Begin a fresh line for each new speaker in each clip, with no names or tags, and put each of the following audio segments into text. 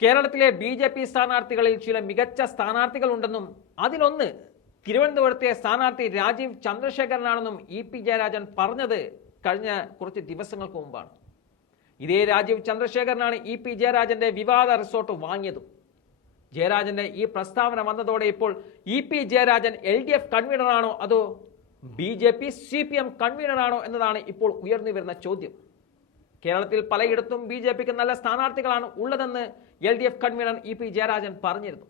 കേരളത്തിലെ B J P സ്ഥാനാർത്ഥികളിൽ ചില മികച്ച സ്ഥാനാർത്ഥികളുണ്ടെന്നും അതിലൊന്ന് തിരുവനന്തപുരത്തെ സ്ഥാനാർത്ഥി രാജീവ് ചന്ദ്രശേഖരനാണെന്നും ഇ പി ജയരാജൻ പറഞ്ഞത് കഴിഞ്ഞ കുറച്ച് ദിവസങ്ങൾക്ക് മുമ്പാണ്. ഇതേ രാജീവ് ചന്ദ്രശേഖരനാണ് ഇ പി ജയരാജന്റെ വിവാദ റിസോർട്ട് വാങ്ങിയതും. ജയരാജന്റെ ഈ പ്രസ്താവന വന്നതോടെ ഇപ്പോൾ E P Jayarajan L D F കൺവീനറാണോ അതോ B J P C P M കൺവീനറാണോ എന്നതാണ് ഇപ്പോൾ ഉയർന്നു വരുന്ന ചോദ്യം. കേരളത്തിൽ പലയിടത്തും ബി ജെ പിക്ക് നല്ല സ്ഥാനാർത്ഥികളാണ് ഉള്ളതെന്ന് L D F convener E P Jayarajan പറഞ്ഞിരുന്നു.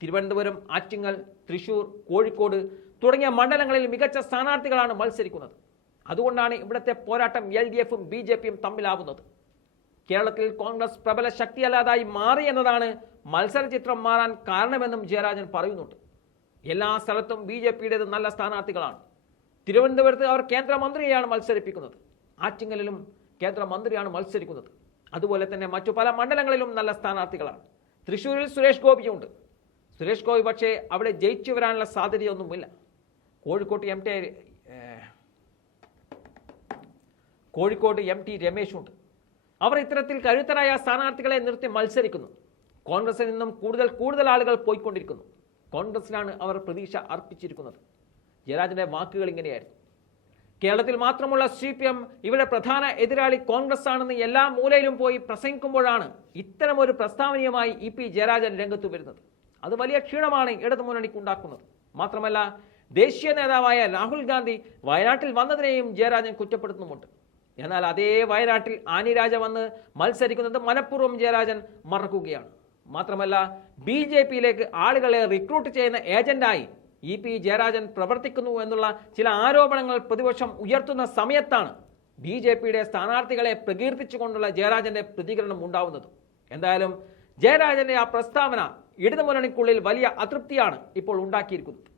തിരുവനന്തപുരം ആറ്റിങ്ങൽ തൃശൂർ കോഴിക്കോട് തുടങ്ങിയ മണ്ഡലങ്ങളിൽ മികച്ച സ്ഥാനാർത്ഥികളാണ് മത്സരിക്കുന്നത്. അതുകൊണ്ടാണ് ഇവിടുത്തെ പോരാട്ടം എൽ ഡി എഫും ബി ജെ പിയും തമ്മിലാവുന്നത്. കേരളത്തിൽ കോൺഗ്രസ് പ്രബല ശക്തിയല്ലാതായി മാറി എന്നതാണ് മത്സര ചിത്രം മാറാൻ കാരണമെന്നും ജയരാജൻ പറയുന്നുണ്ട്. എല്ലാ സ്ഥലത്തും ബി ജെ പിയുടേത് നല്ല സ്ഥാനാർത്ഥികളാണ്. തിരുവനന്തപുരത്ത് അവർ കേന്ദ്രമന്ത്രിയെയാണ് മത്സരിപ്പിക്കുന്നത്. ആറ്റിങ്ങലിലും കേന്ദ്രമന്ത്രിയാണ് മത്സരിക്കുന്നത്. അതുപോലെ തന്നെ മറ്റു പല മണ്ഡലങ്ങളിലും നല്ല സ്ഥാനാർത്ഥികളാണ്. തൃശ്ശൂരിൽ സുരേഷ് ഗോപിയുണ്ട്. സുരേഷ് ഗോപി പക്ഷേ അവിടെ ജയിച്ചു വരാനുള്ള സാധ്യതയൊന്നുമില്ല. കോഴിക്കോട്ട് M T Kozhikode M T രമേശുണ്ട്. അവർ ഇത്തരത്തിൽ കരുത്തരായ സ്ഥാനാർത്ഥികളെ നിർത്തി മത്സരിക്കുന്നു. കോൺഗ്രസിൽ നിന്നും കൂടുതൽ കൂടുതൽ ആളുകൾ പോയിക്കൊണ്ടിരിക്കുന്നു. കോൺഗ്രസിനാണ് അവർ പ്രതീക്ഷ അർപ്പിച്ചിരിക്കുന്നത്. ജയരാജന്റെ വാക്കുകൾ ഇങ്ങനെയായിരുന്നു. കേരളത്തിൽ മാത്രമുള്ള സി പി എം ഇവിടെ പ്രധാന എതിരാളി കോൺഗ്രസ് ആണെന്ന് എല്ലാ മൂലയിലും പോയി പ്രസംഗിക്കുമ്പോഴാണ് ഇത്തരം ഒരു പ്രസ്താവനയുമായി ഇ പി ജയരാജൻ രംഗത്ത് വരുന്നത്. അത് വലിയ ക്ഷീണമാണ് ഇടതുമുന്നണിക്ക് ഉണ്ടാക്കുന്നത് മാത്രമല്ല ദേശീയ നേതാവായ രാഹുൽ ഗാന്ധി വയനാട്ടിൽ വന്നതിനെയും ജയരാജൻ കുറ്റപ്പെടുത്തുന്നുമുണ്ട്. എന്നാൽ അതേ വയനാട്ടിൽ ആനിരാജ വന്ന് മത്സരിക്കുന്നത് മനഃപൂർവം ജയരാജൻ മറക്കുകയാണ്. മാത്രമല്ല ബി ജെ പിയിലേക്ക് ആളുകളെ റിക്രൂട്ട് ചെയ്യുന്ന ഏജന്റായി ഇ പി ജയരാജൻ പ്രവർത്തിക്കുന്നു എന്നുള്ള ചില ആരോപണങ്ങൾ പ്രതിപക്ഷം ഉയർത്തുന്ന സമയത്താണ് ബി ജെ പിയുടെ സ്ഥാനാർത്ഥികളെ പ്രകീർത്തിച്ചുകൊണ്ടുള്ള ജയരാജന്റെ പ്രതികരണം ഉണ്ടാവുന്നത്. എന്തായാലും ജയരാജന്റെ ആ പ്രസ്താവന ഇടതുമുന്നണിക്കുള്ളിൽ വലിയ അതൃപ്തിയാണ് ഇപ്പോൾ ഉണ്ടാക്കിയിരിക്കുന്നത്.